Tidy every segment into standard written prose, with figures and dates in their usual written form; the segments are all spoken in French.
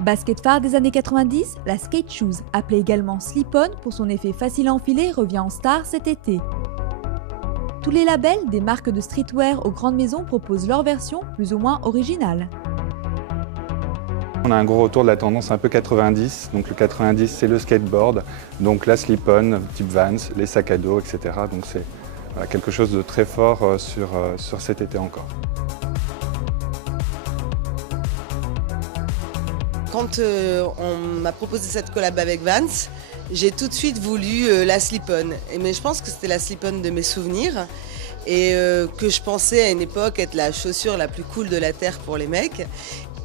Basket phare des années 90, la skate shoes, appelée également slip-on pour son effet facile à enfiler, revient en star cet été. Tous les labels, des marques de streetwear aux grandes maisons proposent leur version plus ou moins originale. On a un gros retour de la tendance un peu 90, donc le 90 c'est le skateboard, donc la slip-on, type Vans, les sacs à dos, etc. Donc c'est quelque chose de très fort sur cet été encore. Quand on m'a proposé cette collab avec Vans, j'ai tout de suite voulu la slip-on. Mais je pense que c'était la slip-on de mes souvenirs et que je pensais à une époque être la chaussure la plus cool de la Terre pour les mecs.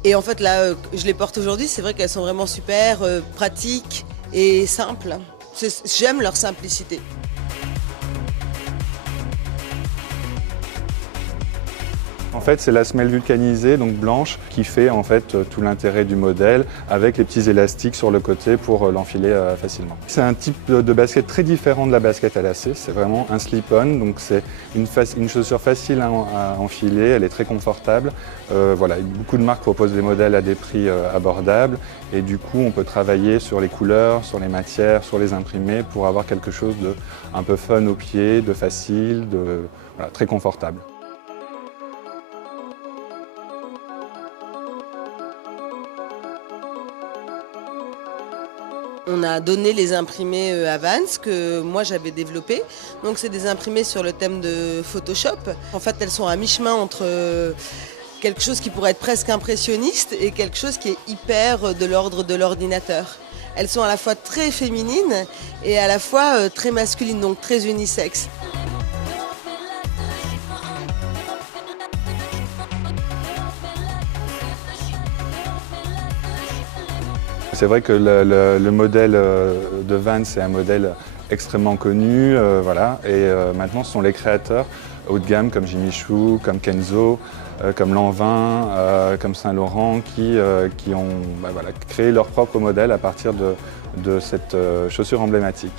Et en fait là, je les porte aujourd'hui, c'est vrai qu'elles sont vraiment super pratiques et simples. J'aime leur simplicité. En fait, c'est la semelle vulcanisée, donc blanche, qui fait en fait tout l'intérêt du modèle, avec les petits élastiques sur le côté pour l'enfiler facilement. C'est un type de basket très différent de la basket à lacets. C'est vraiment un slip-on, donc c'est une chaussure facile à enfiler, elle est très confortable. Voilà, beaucoup de marques proposent des modèles à des prix abordables, et du coup, on peut travailler sur les couleurs, sur les matières, sur les imprimés, pour avoir quelque chose de un peu fun au pied, de facile, voilà, très confortable. On a donné les imprimés à Vans que moi j'avais développés. Donc c'est des imprimés sur le thème de Photoshop. En fait, elles sont à mi-chemin entre quelque chose qui pourrait être presque impressionniste et quelque chose qui est hyper de l'ordre de l'ordinateur. Elles sont à la fois très féminines et à la fois très masculines, donc très unisexes. C'est vrai que le modèle de Vans est un modèle extrêmement connu, voilà, et maintenant ce sont les créateurs haut de gamme comme Jimmy Choo, comme Kenzo, comme Lanvin, comme Saint Laurent qui ont voilà, créé leur propre modèle à partir de cette chaussure emblématique.